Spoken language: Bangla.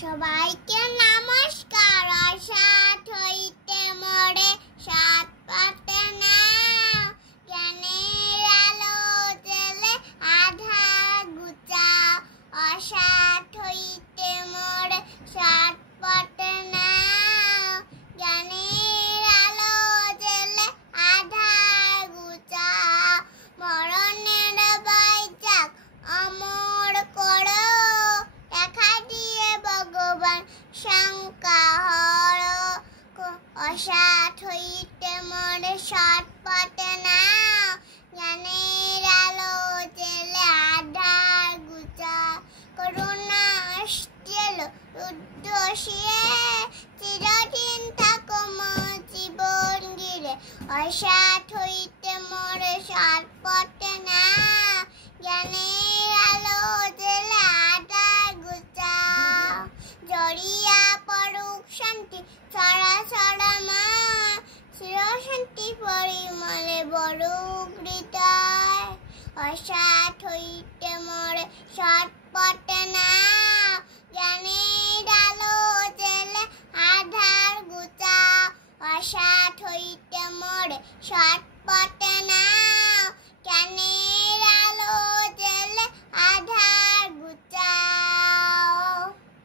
সবাইকে নমস্কার। অসাত হইতে মোরে সাত পাতে না, জ্ঞানের আলো জেলে আধার ঘুচাও। অসাত হইতে মোরে সাত পাতে না, জ্ঞানের আলো জেলে আধার ঘুচাও। মরণের বৈজাক অমর করো, দেখা দিয়ে ভগবান শঙ্কা হর। অসাত হইতে মোরে সাত পাতে না, জ্ঞানের আলো জেলে আধার ঘুচাও। করুণা আসছিল উদ্দেশ্যে, চিরদিন থাকো মোর জীবন ঘিরে। অসাত হইতে মোরে সাত পাতে না, জ্ঞানের আলো জেলে আধার ঘুচাও। জড়িয়া পড়ুক শান্তি ছড়া ছড়া মা, চির শান্তি পরিমলে বড়ুক হৃদয়। অসাত হইতে মোরে সাত পাতে না,